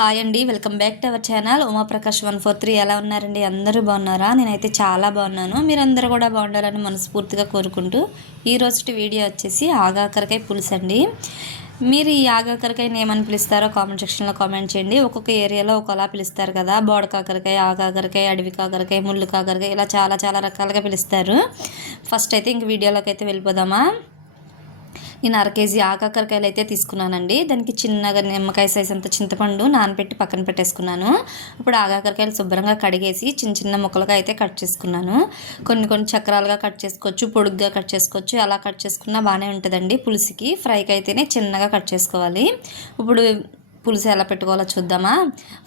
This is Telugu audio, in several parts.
హాయ్ అండి welcome back to our channel. Umaprakash one four three. ఎలా ఉన్నారండి? అందరూ బాగున్నారా? నేనైతే చాలా బాగున్నాను. మీరందరూ కూడా బాగుండాలని మనస్ఫూర్తిగా కోరుకుంటూ ఈరోజు వీడియో వచ్చేసి ఆగాకరకాయ పులుసు అండి. మీరు ఈ ఆగాకరకాయని ఏమని పిలుస్తారో కామెంట్ సెక్షన్లో కామెంట్ చేయండి. ఒక్కొక్క ఏరియాలో ఒకలా పిలుస్తారు కదా. బోడ కాకరకాయ ఆగాకరకాయ అడవి కాకరకాయ ముళ్ళు కాకరకాయ ఇలా చాలా చాలా రకాలుగా పిలుస్తారు. ఫస్ట్ అయితే ఇంక వీడియోలోకి అయితే వెళ్ళిపోదామా? నేను అర కేజీ ఆకాకరకాయలు అయితే తీసుకున్నానండి. దానికి చిన్నగా నిమ్మకాయ సైజ్ అంత చింతపండు నానబెట్టి పక్కన పెట్టేసుకున్నాను. ఇప్పుడు ఆకాకరకాయలు శుభ్రంగా కడిగేసి చిన్న చిన్న ముక్కలుగా అయితే కట్ చేసుకున్నాను. కొన్ని కొన్ని చక్రాలుగా కట్ చేసుకోవచ్చు పొడుగ్గా కట్ చేసుకోవచ్చు. అలా కట్ చేసుకున్నా బాగానే ఉంటుందండి పులుసుకి. ఫ్రైకి అయితేనే చిన్నగా కట్ చేసుకోవాలి. ఇప్పుడు పులుసు ఎలా పెట్టుకోవాలో చూద్దామా?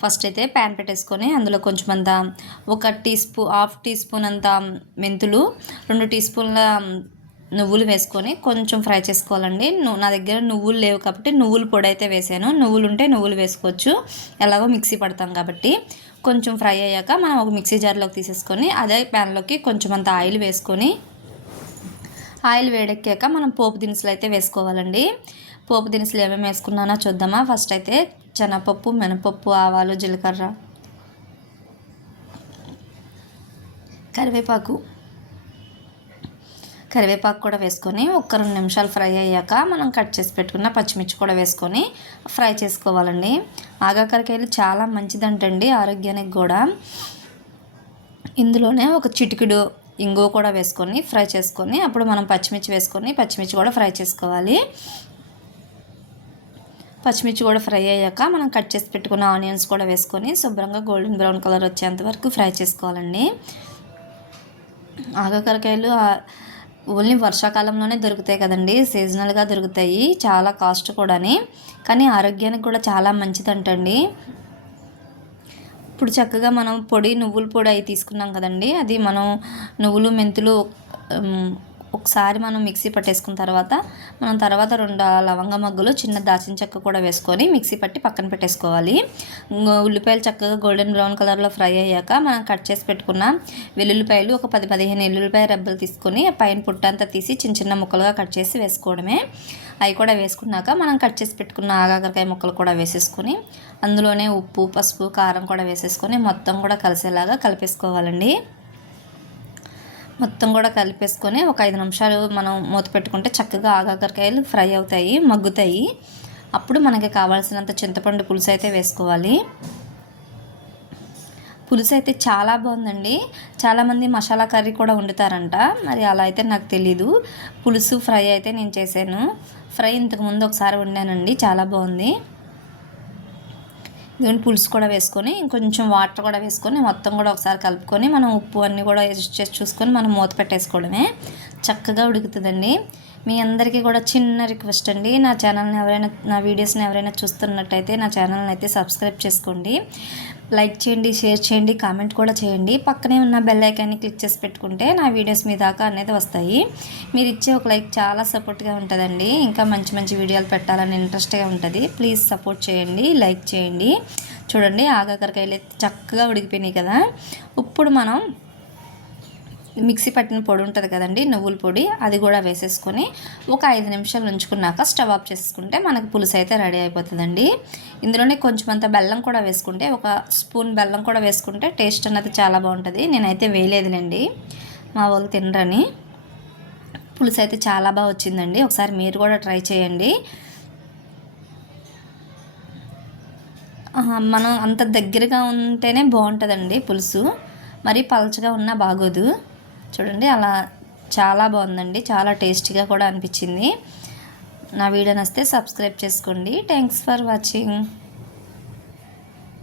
ఫస్ట్ అయితే ప్యాన్ పెట్టేసుకొని అందులో కొంచెం అంత ఒక టీ స్పూ హాఫ్ టీ స్పూన్ అంత మెంతులు రెండు టీ స్పూన్ల నువ్వులు వేసుకొని కొంచెం ఫ్రై చేసుకోవాలండి. నా దగ్గర నువ్వులు లేవు కాబట్టి నువ్వుల పొడి అయితే వేసాను. నువ్వులు ఉంటే నువ్వులు వేసుకోవచ్చు. ఎలాగో మిక్సీ పడతాం కాబట్టి. కొంచెం ఫ్రై అయ్యాక మనం ఒక మిక్సీ జార్లోకి తీసేసుకొని అదే ప్యాన్లోకి కొంచెం అంత ఆయిల్ వేసుకొని ఆయిల్ వేడెక్కాక మనం పోపు దినుసులు అయితే వేసుకోవాలండి. పోపు దినుసులు ఏమేమి వేసుకున్నానో చూద్దామా. ఫస్ట్ అయితే శనగపప్పు మినపప్పు ఆవాలు జీలకర్ర కరివేపాకు కరివేపాకు కూడా వేసుకొని ఒక్క రెండు నిమిషాలు ఫ్రై అయ్యాక మనం కట్ చేసి పెట్టుకున్న పచ్చిమిర్చి కూడా వేసుకొని ఫ్రై చేసుకోవాలండి. ఆగాకరకాయలు చాలా మంచిదంటండి ఆరోగ్యానికి కూడా. ఇందులోనే ఒక చిటికెడు ఇంగువ కూడా వేసుకొని ఫ్రై చేసుకొని అప్పుడు మనం పచ్చిమిర్చి వేసుకొని పచ్చిమిర్చి కూడా ఫ్రై చేసుకోవాలి. పచ్చిమిర్చి కూడా ఫ్రై అయ్యాక మనం కట్ చేసి పెట్టుకున్న ఆనియన్స్ కూడా వేసుకొని శుభ్రంగా గోల్డెన్ బ్రౌన్ కలర్ వచ్చేంత వరకు ఫ్రై చేసుకోవాలండి. ఆగాకరకాయలు ఓన్లీ వర్షాకాలంలోనే దొరుకుతాయి కదండి. సీజనల్గా దొరుకుతాయి. చాలా కాస్ట్ కూడాని. కానీ ఆరోగ్యానికి కూడా చాలా మంచిదంటండి. ఇప్పుడు చక్కగా మనం పొడి నువ్వుల పొడి అవి తీసుకున్నాం కదండి. అది మనం నువ్వులు మెంతులు ఒకసారి మనం మిక్సీ పట్టేసుకున్న తర్వాత మనం తర్వాత రెండు లవంగ మగ్గులు చిన్న దాచిన చెక్క కూడా వేసుకొని మిక్సీ పట్టి పక్కన పెట్టేసుకోవాలి. ఉల్లిపాయలు చక్కగా గోల్డెన్ బ్రౌన్ కలర్లో ఫ్రై అయ్యాక మనం కట్ చేసి పెట్టుకున్న వెల్లుల్లిపాయలు ఒక పది పదిహేను ఎల్లుల్లిపాయ రెబ్బలు తీసుకొని పైన పుట్టంతా తీసి చిన్న చిన్న ముక్కలుగా కట్ చేసి వేసుకోవడమే. అవి కూడా వేసుకున్నాక మనం కట్ చేసి పెట్టుకున్న ఆగాకరకాయ ముక్కలు కూడా వేసేసుకొని అందులోనే ఉప్పు పసుపు కారం కూడా వేసేసుకొని మొత్తం కూడా కలిసేలాగా కలిపేసుకోవాలండి. మొత్తం కూడా కలిపేసుకొని ఒక ఐదు నిమిషాలు మనం మూత పెట్టుకుంటే చక్కగా ఆగాకరకాయలు ఫ్రై అవుతాయి మగ్గుతాయి. అప్పుడు మనకి కావాల్సినంత చింతపండు పులుసు అయితే వేసుకోవాలి. పులుసు అయితే చాలా బాగుందండి. చాలామంది మసాలా కర్రీ కూడా వండుతారంట. మరి అలా అయితే నాకు తెలీదు. పులుసు ఫ్రై అయితే నేను చేశాను. ఫ్రై ఇంతకుముందు ఒకసారి వండానండి. చాలా బాగుంది. దీని పులుసు కూడా వేసుకొని ఇంకొంచెం వాటర్ కూడా వేసుకొని మొత్తం కూడా ఒకసారి కలుపుకొని మనం ఉప్పు అన్నీ కూడా అడ్జస్ట్ చేసి చూసుకొని మనం మూత పెట్టేసుకోవడమే. చక్కగా ఉడుకుతుందండి. మీ అందరికీ కూడా చిన్న రిక్వెస్ట్ అండి. నా ఛానల్ని ఎవరైనా నా వీడియోస్ని ఎవరైనా చూస్తున్నట్టయితే నా ఛానల్ని అయితే సబ్స్క్రైబ్ చేసుకోండి. లైక్ చేయండి షేర్ చేయండి కామెంట్ కూడా చేయండి. పక్కనే ఉన్న బెల్ ఐకాన్ని క్లిక్ చేసి పెట్టుకుంటే నా వీడియోస్ మీ దాకా అనేది వస్తాయి. మీరు ఇచ్చే ఒక లైక్ చాలా సపోర్ట్గా ఉంటుందండి. ఇంకా మంచి మంచి వీడియోలు పెట్టాలని ఇంట్రెస్ట్గా ఉంటుంది. ప్లీజ్ సపోర్ట్ చేయండి లైక్ చేయండి. చూడండి ఆగాకరకాయలు చక్కగా ఉడికిపోయినాయి కదా. ఇప్పుడు మనం మిక్సీ పట్టిన పొడి ఉంటుంది కదండి నువ్వుల పొడి అది కూడా వేసేసుకొని ఒక ఐదు నిమిషాలు ఉంచుకున్నాక స్టవ్ ఆఫ్ చేసుకుంటే మనకు పులుసు అయితే రెడీ అయిపోతుందండి. ఇందులోనే కొంచెం అంత బెల్లం కూడా వేసుకుంటే ఒక స్పూన్ బెల్లం కూడా వేసుకుంటే టేస్ట్ అన్నది చాలా బాగుంటుంది. నేనైతే వేయలేదులేండి మా వాళ్ళు తినరని. పులుసు అయితే చాలా బాగా వచ్చిందండి ఒకసారి మీరు కూడా ట్రై చేయండి. మనం అంత దగ్గరగా ఉంటేనే బాగుంటుందండి పులుసు మరి పలచగా ఉన్నా బాగోదు. చూడండి అలా చాలా బాగుందండి చాలా టేస్టీగా కూడా అనిపించింది. నా వీడియో నస్తే సబ్స్క్రైబ్ చేసుకోండి. Thanks for watching.